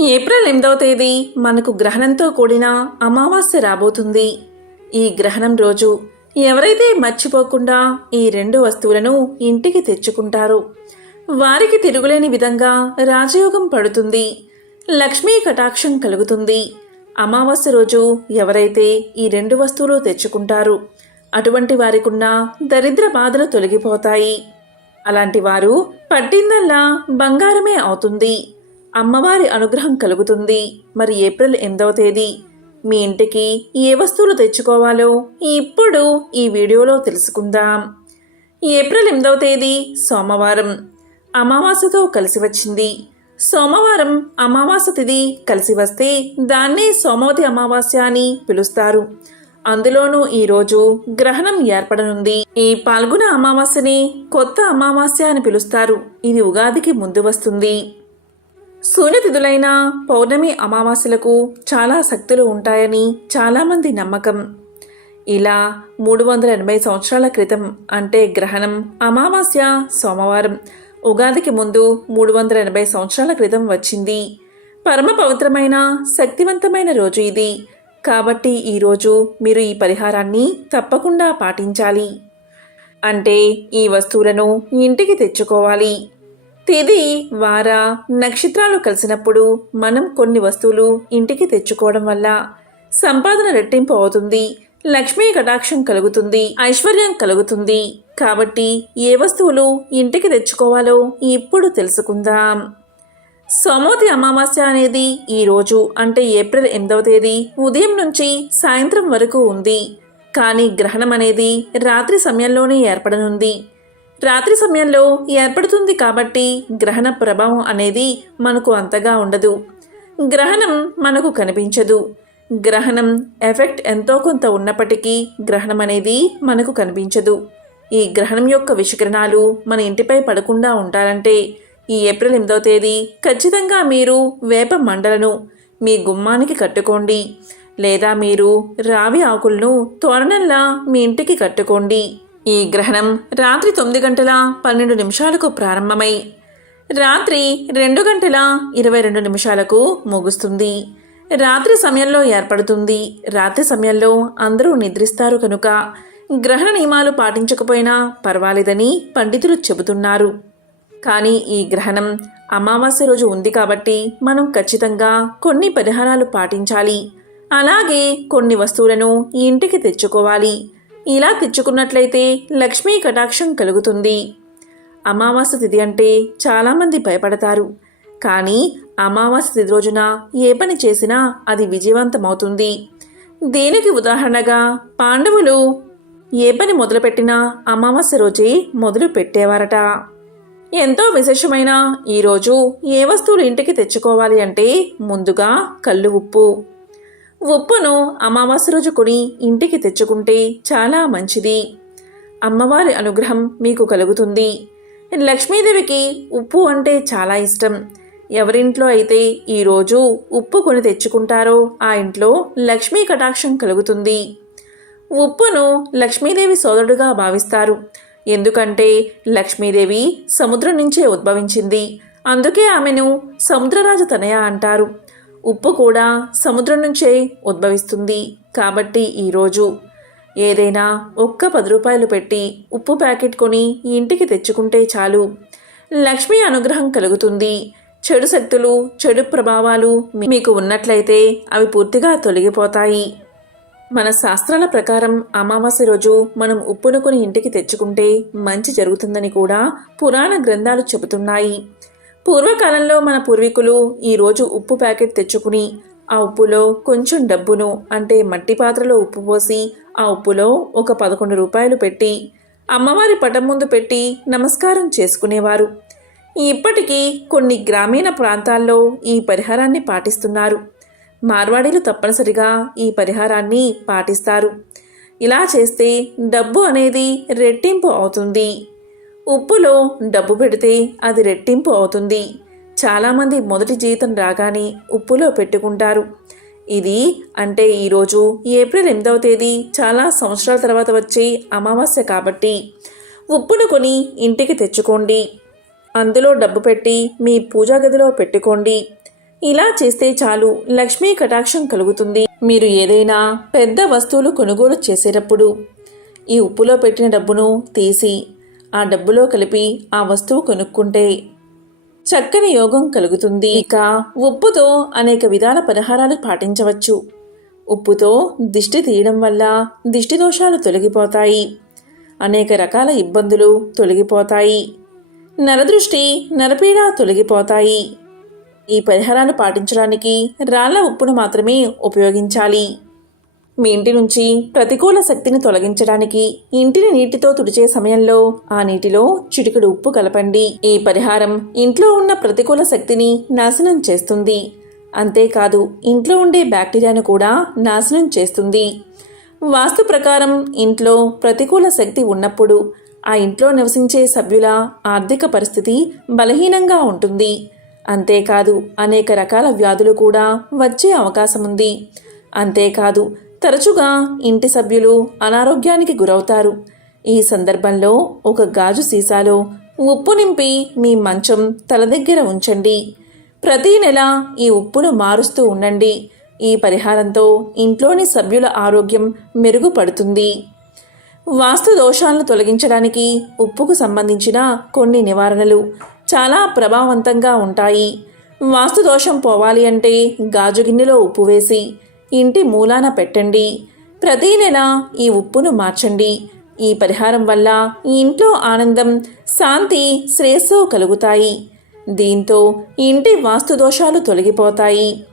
April ఎనిమిదవ తేదీ మనకు గ్రహణంతో కూడిన అమావాస్య రాబోతుంది. ఈ గ్రహణం రోజు ఎవరైతే మర్చిపోకుండా ఈ రెండు వస్తువులను ఇంటికి తెచ్చుకుంటారు వారికి తిరుగులేని విధంగా రాజయోగం పడుతుంది. లక్ష్మీ కటాక్షం కలుగుతుంది. అమావాస్య రోజు ఎవరైతే ఈ రెండు వస్తువులు తెచ్చుకుంటారు అటువంటి వారికున్న దరిద్ర బాధలు తొలగిపోతాయి. అలాంటి వారు పట్టిందల్లా బంగారమే అవుతుంది. అమ్మవారి అనుగ్రహం కలుగుతుంది. మరి ఏప్రిల్ ఎనిమిదవ తేదీ మీ ఇంటికి ఏ వస్తువులు తెచ్చుకోవాలో ఇప్పుడు ఈ వీడియోలో తెలుసుకుందాం. ఏప్రిల్ ఎనిమిదవ తేదీ సోమవారం. అమావాస్యతో కలిసి వచ్చింది. సోమవారం అమావాస్య తిథి కలిసి వస్తే దాన్నే సోమవతి అమావాస్య అని పిలుస్తారు. అందులోనూ ఈరోజు గ్రహణం ఏర్పడనుంది. ఈ పాల్గొన అమావాస్యని కొత్త అమావాస్య అని పిలుస్తారు. ఇది ఉగాదికి ముందు వస్తుంది. శూన్యతిథులైన పౌర్ణమి అమావాస్యలకు చాలా శక్తులు ఉంటాయని చాలామంది నమ్మకం. ఇలా మూడు వందల ఎనభై సంవత్సరాల క్రితం అంటే గ్రహణం అమావాస్య సోమవారం. ఉగాదికి ముందు మూడు వందల ఎనభై సంవత్సరాల క్రితం వచ్చింది. పరమ పవిత్రమైన శక్తివంతమైన రోజు ఇది. కాబట్టి ఈరోజు మీరు ఈ పరిహారాన్ని తప్పకుండా పాటించాలి. అంటే ఈ వస్తువులను ఇంటికి తెచ్చుకోవాలి. తిది వార నక్షత్రాలు కలిసినప్పుడు మనం కొన్ని వస్తువులు ఇంటికి తెచ్చుకోవడం వల్ల సంపాదన రెట్టింపు అవుతుంది లక్ష్మీ కటాక్షం కలుగుతుంది ఐశ్వర్యం కలుగుతుంది. కాబట్టి ఏ వస్తువులు ఇంటికి తెచ్చుకోవాలో ఇప్పుడు తెలుసుకుందాం. సోమవతి అమావాస్య అనేది ఈరోజు అంటే ఏప్రిల్ ఎనిమిదవ తేదీ ఉదయం నుంచి సాయంత్రం వరకు ఉంది. కానీ గ్రహణం అనేది రాత్రి సమయంలోనే ఏర్పడనుంది. రాత్రి సమయంలో ఏర్పడుతుంది కాబట్టి గ్రహణ ప్రభావం అనేది మనకు అంతగా ఉండదు. గ్రహణం మనకు కనిపించదు. గ్రహణం ఎఫెక్ట్ ఎంతో కొంత ఉన్నప్పటికీ గ్రహణం అనేది మనకు కనిపించదు. ఈ గ్రహణం యొక్క విషకిరణాలు మన ఇంటిపై పడకుండా ఉంటారంటే ఈ ఏప్రిల్ ఎనిమిదవ తేదీ ఖచ్చితంగా మీరు వేప మండలను మీ గుమ్మానికి కట్టుకోండి. లేదా మీరు రావి ఆకులను తోరణంలా మీ ఇంటికి కట్టుకోండి. ఈ గ్రహణం రాత్రి తొమ్మిది గంటల పన్నెండు నిమిషాలకు ప్రారంభమై రాత్రి రెండు గంటల ఇరవై రెండు నిమిషాలకు ముగుస్తుంది. రాత్రి సమయంలో ఏర్పడుతుంది. రాత్రి సమయంలో అందరూ నిద్రిస్తారు కనుక గ్రహణ నియమాలు పాటించకపోయినా పర్వాలేదని పండితులు చెబుతున్నారు. కానీ ఈ గ్రహణం అమావాస్య రోజు ఉంది కాబట్టి మనం ఖచ్చితంగా కొన్ని పరిహారాలు పాటించాలి. అలాగే కొన్ని వస్తువులను ఇంటికి తెచ్చుకోవాలి. ఇలా తెచ్చుకున్నట్లయితే లక్ష్మీ కటాక్షం కలుగుతుంది. అమావాస్య తిథి అంటే చాలామంది భయపడతారు. కానీ అమావాస్య తిథి రోజున ఏ పని చేసినా అది విజయవంతమవుతుంది. దీనికి ఉదాహరణగా పాండవులు ఏ పని మొదలుపెట్టినా అమావాస్య రోజే మొదలు పెట్టేవారట. ఎంతో విశేషమైన ఈరోజు ఏ వస్తువులు ఇంటికి తెచ్చుకోవాలి అంటే ముందుగా కళ్ళు ఉప్పు ఉప్పును అమావాస్య రోజు కొని ఇంటికి తెచ్చుకుంటే చాలా మంచిది. అమ్మవారి అనుగ్రహం మీకు కలుగుతుంది. లక్ష్మీదేవికి ఉప్పు అంటే చాలా ఇష్టం. ఎవరింట్లో అయితే ఈరోజు ఉప్పు కొని తెచ్చుకుంటారో ఆ ఇంట్లో లక్ష్మీ కటాక్షం కలుగుతుంది. ఉప్పును లక్ష్మీదేవి సోదరుడుగా భావిస్తారు. ఎందుకంటే లక్ష్మీదేవి సముద్రం నుంచే ఉద్భవించింది. అందుకే ఆమెను సముద్రరాజు తనయ అంటారు. ఉప్పు కూడా సముద్రం నుంచే ఉద్భవిస్తుంది. కాబట్టి ఈరోజు ఏదైనా ఒక్క పది రూపాయలు పెట్టి ఉప్పు ప్యాకెట్ కొని ఇంటికి తెచ్చుకుంటే చాలు. లక్ష్మీ అనుగ్రహం కలుగుతుంది. చెడు శక్తులు చెడు ప్రభావాలు మీకు ఉన్నట్లయితే అవి పూర్తిగా తొలగిపోతాయి. మన శాస్త్రాల ప్రకారం అమావాస్య రోజు మనం ఉప్పును కొని ఇంటికి తెచ్చుకుంటే మంచి జరుగుతుందని కూడా పురాణ గ్రంథాలు చెబుతున్నాయి. పూర్వకాలంలో మన పూర్వీకులు ఈరోజు ఉప్పు ప్యాకెట్ తెచ్చుకుని ఆ ఉప్పులో కొంచెం డబ్బును అంటే మట్టి పాత్రలో ఉప్పు పోసి ఆ ఉప్పులో ఒక పదకొండు రూపాయలు పెట్టి అమ్మవారి పటం ముందు పెట్టి నమస్కారం చేసుకునేవారు. ఇప్పటికీ కొన్ని గ్రామీణ ప్రాంతాల్లో ఈ పరిహారాన్ని పాటిస్తున్నారు. మార్వాడీలు తప్పనిసరిగా ఈ పరిహారాన్ని పాటిస్తారు. ఇలా చేస్తే డబ్బు అనేది రెట్టింపు అవుతుంది. ఉప్పులో డబ్బు పెడితే అది రెట్టింపు అవుతుంది. చాలామంది మొదటి జీతం రాగానే ఉప్పులో పెట్టుకుంటారు. ఇది అంటే ఈరోజు ఏప్రిల్ ఎనిమిదవ తేదీ చాలా సంవత్సరాల తర్వాత వచ్చే అమావాస్య కాబట్టి ఉప్పును కొని ఇంటికి తెచ్చుకోండి. అందులో డబ్బు పెట్టి మీ పూజా గదిలో పెట్టుకోండి. ఇలా చేస్తే చాలు లక్ష్మీ కటాక్షం కలుగుతుంది. మీరు ఏదైనా పెద్ద వస్తువులు కొనుగోలు చేసేటప్పుడు ఈ ఉప్పులో పెట్టిన డబ్బును తీసి ఆ డబ్బులో కలిపి ఆ వస్తువు కొనుక్కుంటే చక్కని యోగం కలుగుతుంది. ఇక ఉప్పుతో అనేక విధాల పరిహారాలు పాటించవచ్చు. ఉప్పుతో దిష్టి తీయడం వల్ల దిష్టి దోషాలు తొలగిపోతాయి. అనేక రకాల ఇబ్బందులు తొలగిపోతాయి. నరదృష్టి నరపీడ తొలగిపోతాయి. ఈ పరిహారాలు పాటించడానికి రాళ్ళ ఉప్పును మాత్రమే ఉపయోగించాలి. మీ ఇంటి నుంచి ప్రతికూల శక్తిని తొలగించడానికి ఇంటిని నీటితో తుడిచే సమయంలో ఆ నీటిలో చిటికెడు ఉప్పు కలపండి. ఈ పరిహారం ఇంట్లో ఉన్న ప్రతికూల శక్తిని నాశనం చేస్తుంది. అంతేకాదు ఇంట్లో ఉండే బ్యాక్టీరియాను కూడా నాశనం చేస్తుంది. వాస్తు ప్రకారం ఇంట్లో ప్రతికూల శక్తి ఉన్నప్పుడు ఆ ఇంట్లో నివసించే సభ్యుల ఆర్థిక పరిస్థితి బలహీనంగా ఉంటుంది. అంతేకాదు అనేక రకాల వ్యాధులు కూడా వచ్చే అవకాశం ఉంది అంతేకాదు తరచుగా ఇంటి సభ్యులు అనారోగ్యానికి గురవుతారు. ఈ సందర్భంలో ఒక గాజు సీసాలో ఉప్పు నింపి మీ మంచం తల దగ్గర ఉంచండి. ప్రతీ నెల ఈ ఉప్పును మారుస్తూ ఉండండి. ఈ పరిహారంతో ఇంట్లోని సభ్యుల ఆరోగ్యం మెరుగుపడుతుంది. వాస్తు దోషాలను తొలగించడానికి ఉప్పుకు సంబంధించిన కొన్ని నివారణలు చాలా ప్రభావవంతంగా ఉంటాయి. వాస్తు దోషం పోవాలి అంటే గాజు గిన్నెలో ఉప్పు వేసి ఇంటి మూలాన పెట్టండి. ప్రతీ నెల ఈ ఉప్పును మార్చండి. ఈ పరిహారం వల్ల ఈ ఇంట్లో ఆనందం శాంతి శ్రేయస్సు కలుగుతాయి. దీంతో ఇంటి వాస్తు దోషాలు తొలగిపోతాయి.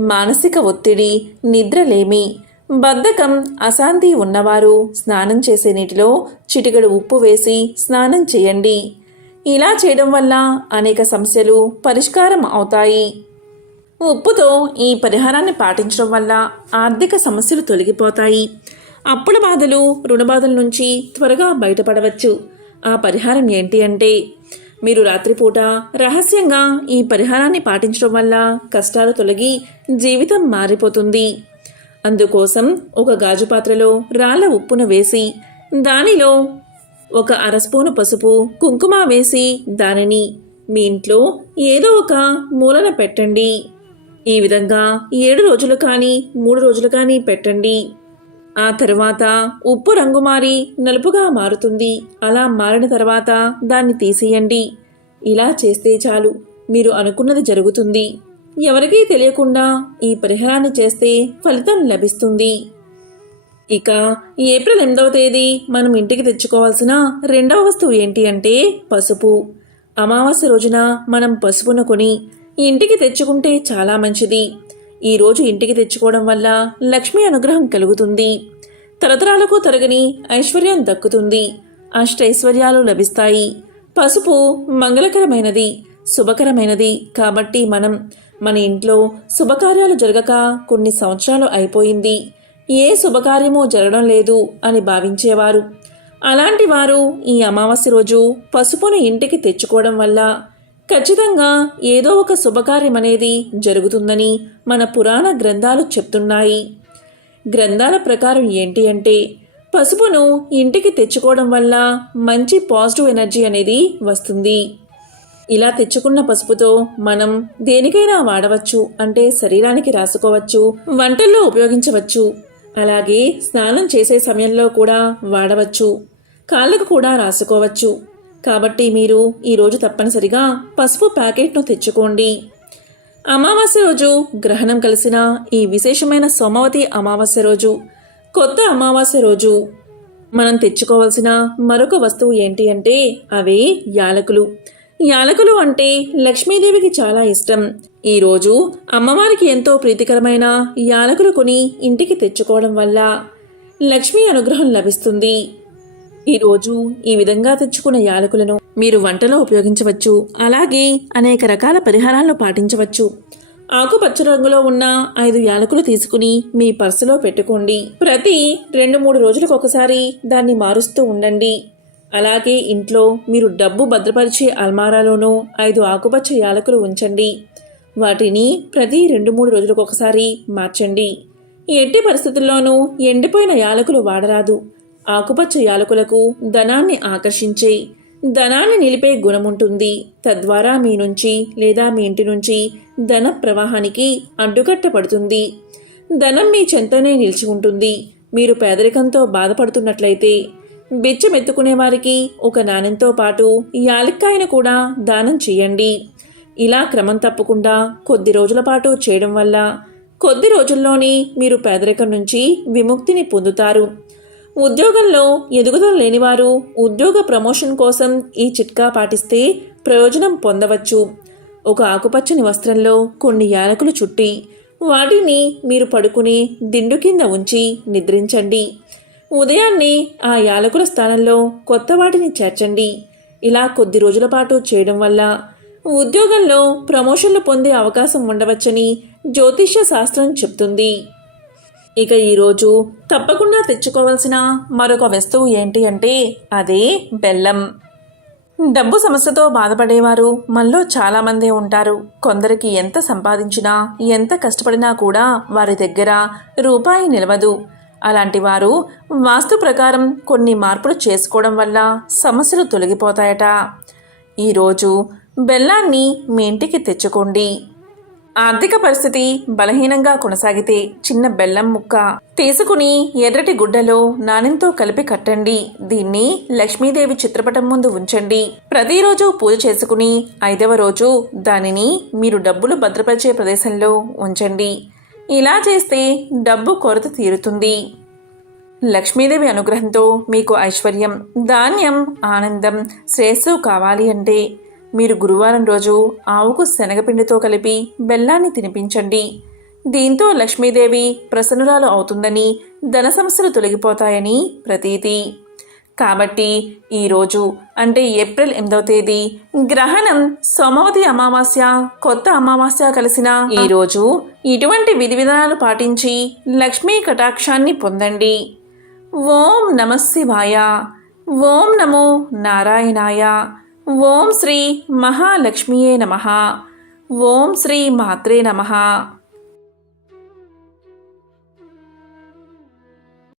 మానసిక ఒత్తిడి నిద్రలేమి బద్ధకం అశాంతి ఉన్నవారు స్నానం చేసే నీటిలో చిటికెడు ఉప్పు వేసి స్నానం చేయండి. ఇలా చేయడం వల్ల అనేక సమస్యలు పరిష్కారం అవుతాయి. ఉప్పుతో ఈ పరిహారాన్ని పాటించడం వల్ల ఆర్థిక సమస్యలు తొలగిపోతాయి. అప్పుల బాధలు రుణ బాధల నుంచి త్వరగా బయటపడవచ్చు. ఆ పరిహారం ఏంటి అంటే మీరు రాత్రిపూట రహస్యంగా ఈ పరిహారాన్ని పాటించడం వల్ల కష్టాలు తొలగి జీవితం మారిపోతుంది. అందుకోసం ఒక గాజు పాత్రలో రాళ్ళ ఉప్పును వేసి దానిలో ఒక అర స్పూను పసుపు కుంకుమ వేసి దానిని మీ ఇంట్లో ఏదో ఒక మూలన పెట్టండి. ఈ విధంగా ఏడు రోజులు కానీ మూడు రోజులు కానీ పెట్టండి. ఆ తర్వాత ఉప్పు రంగు మారి నలుపుగా మారుతుంది. అలా మారిన తర్వాత దాన్ని తీసేయండి. ఇలా చేస్తే చాలు. మీరు అనుకున్నది జరుగుతుంది. ఎవరికీ తెలియకుండా ఈ పరిహారాన్ని చేస్తే ఫలితం లభిస్తుంది. ఇక ఏప్రిల్ ఎనిమిదవ తేదీ మనం ఇంటికి తెచ్చుకోవాల్సిన రెండవ వస్తువు ఏంటి అంటే పసుపు. అమావాస్య రోజున మనం పసుపును కొని ఇంటికి తెచ్చుకుంటే చాలా మంచిది. ఈరోజు ఇంటికి తెచ్చుకోవడం వల్ల లక్ష్మీ అనుగ్రహం కలుగుతుంది. తరతరాలకు తరగని ఐశ్వర్యం దక్కుతుంది. అష్టైశ్వర్యాలు లభిస్తాయి. పసుపు మంగళకరమైనది శుభకరమైనది కాబట్టి మనం మన ఇంట్లో శుభకార్యాలు జరగక కొన్ని సంవత్సరాలు అయిపోయింది. ఏ శుభకార్యమూ జరగడం లేదు అని భావించేవారు. అలాంటి వారు ఈ అమావాస్య రోజు పసుపును ఇంటికి తెచ్చుకోవడం వల్ల ఖచ్చితంగా ఏదో ఒక శుభకార్యం అనేది జరుగుతుందని మన పురాణ గ్రంథాలు చెప్తున్నాయి. గ్రంథాల ప్రకారం ఏంటి అంటే పసుపును ఇంటికి తెచ్చుకోవడం వల్ల మంచి పాజిటివ్ ఎనర్జీ అనేది వస్తుంది. ఇలా తెచ్చుకున్న పసుపుతో మనం దేనికైనా వాడవచ్చు అంటే శరీరానికి రాసుకోవచ్చు వంటల్లో ఉపయోగించవచ్చు అలాగే స్నానం చేసే సమయంలో కూడా వాడవచ్చు కాళ్ళకు కూడా రాసుకోవచ్చు. కాబట్టి మీరు ఈరోజు తప్పనిసరిగా పసుపు ప్యాకెట్ను తెచ్చుకోండి. అమావాస్య రోజు గ్రహణం కలిసిన ఈ విశేషమైన సోమవతి అమావాస్య రోజు కొత్త అమావాస్య రోజు. మనం తెచ్చుకోవాల్సిన మరొక వస్తువు ఏంటి అంటే అవే యాలకులు. యాలకులు అంటే లక్ష్మీదేవికి చాలా ఇష్టం. ఈరోజు అమ్మవారికి ఎంతో ప్రీతికరమైన యాలకులు కొని ఇంటికి తెచ్చుకోవడం వల్ల లక్ష్మీ అనుగ్రహం లభిస్తుంది. ఈరోజు ఈ విధంగా తెచ్చుకున్న యాలకులను మీరు వంటలో ఉపయోగించవచ్చు అలాగే అనేక రకాల పరిహారాలను పాటించవచ్చు. ఆకుపచ్చ రంగులో ఉన్న ఐదు యాలకులు తీసుకుని మీ పర్సులో పెట్టుకోండి. ప్రతి రెండు మూడు రోజులకు ఒకసారి దాన్ని మారుస్తూ ఉండండి. అలాగే ఇంట్లో మీరు డబ్బు భద్రపరిచే అల్మారాలోనూ ఐదు ఆకుపచ్చ యాలకులు ఉంచండి. వాటిని ప్రతి రెండు మూడు రోజులకు ఒకసారి మార్చండి. ఎట్టి పరిస్థితుల్లోనూ ఎండిపోయిన యాలకులు వాడరాదు. ఆకుపచ్చ యాలకులకు ధనాన్ని ఆకర్షించే ధనాన్ని నిలిపే గుణముంటుంది. తద్వారా మీ నుంచి లేదా మీ ఇంటి నుంచి ధన ప్రవాహానికి అడ్డుకట్ట పడుతుంది ధనం మీ చెంతనే నిలిచి ఉంటుంది. మీరు పేదరికంతో బాధపడుతున్నట్లయితే బిచ్చమెత్తుకునే వారికి ఒక నాణెంతో పాటు యాలక్కాయను కూడా దానం చేయండి. ఇలా క్రమం తప్పకుండా కొద్ది రోజుల పాటు చేయడం వల్ల కొద్ది రోజుల్లోనే మీరు పేదరికం నుంచి విముక్తిని పొందుతారు. ఉద్యోగంలో ఎదుగుదల లేనివారు ఉద్యోగ ప్రమోషన్ కోసం ఈ చిట్కా పాటిస్తే ప్రయోజనం పొందవచ్చు. ఒక ఆకుపచ్చని వస్త్రంలో కొన్ని యాలకులు చుట్టి వాటిని మీరు పడుకుని దిండు కింద ఉంచి నిద్రించండి. ఉదయాన్నే ఆ యాలకుల స్థానంలో కొత్త వాటిని చేర్చండి. ఇలా కొద్ది రోజుల పాటు చేయడం వల్ల ఉద్యోగంలో ప్రమోషన్లు పొందే అవకాశం ఉండవచ్చని జ్యోతిష్య శాస్త్రం చెప్తుంది. ఇక ఈరోజు తప్పకుండా తెచ్చుకోవాల్సిన మరొక వస్తువు ఏంటి అంటే అదే బెల్లం. డబ్బు సమస్యతో బాధపడేవారు మనలో చాలామందే ఉంటారు. కొందరికి ఎంత సంపాదించినా ఎంత కష్టపడినా కూడా వారి దగ్గర రూపాయి నిలవదు. అలాంటి వారు వాస్తు ప్రకారం కొన్ని మార్పులు చేసుకోవడం వల్ల సమస్యలు తొలగిపోతాయట. ఈరోజు బెల్లాన్ని మీ ఇంటికి తెచ్చుకోండి. ఆర్థిక పరిస్థితి బలహీనంగా కొనసాగితే చిన్న బెల్లం ముక్క తీసుకుని ఎర్రటి గుడ్డలో నానెంతో కలిపి కట్టండి. దీన్ని లక్ష్మీదేవి చిత్రపటం ముందు ఉంచండి. ప్రతిరోజు పూజ చేసుకుని ఐదవ రోజు దానిని మీరు డబ్బులు భద్రపరిచే ప్రదేశంలో ఉంచండి. ఇలా చేస్తే డబ్బు కొరత తీరుతుంది. లక్ష్మీదేవి అనుగ్రహంతో మీకు ఐశ్వర్యం ధాన్యం ఆనందం శ్రేయస్సు కావాలి అంటే మీరు గురువారం రోజు ఆవుకు శనగపిండితో కలిపి బెల్లాన్ని తినిపించండి. దీంతో లక్ష్మీదేవి ప్రసన్నురాలు అవుతుందని ధన సమస్యలు తొలగిపోతాయని ప్రతీతి. కాబట్టి ఈరోజు అంటే ఏప్రిల్ ఎనిమిదవ తేదీ గ్రహణం సోమవతి అమావాస్య కొత్త అమావాస్య కలిసిన ఈరోజు ఇటువంటి విధి విధానాలు పాటించి లక్ష్మీ కటాక్షాన్ని పొందండి. ఓం నమ శివాయ ఓం నమో నారాయణాయ ఓం శ్రీ మహాలక్ష్మియే నమ. ఓం శ్రీ మాత్రే నమ.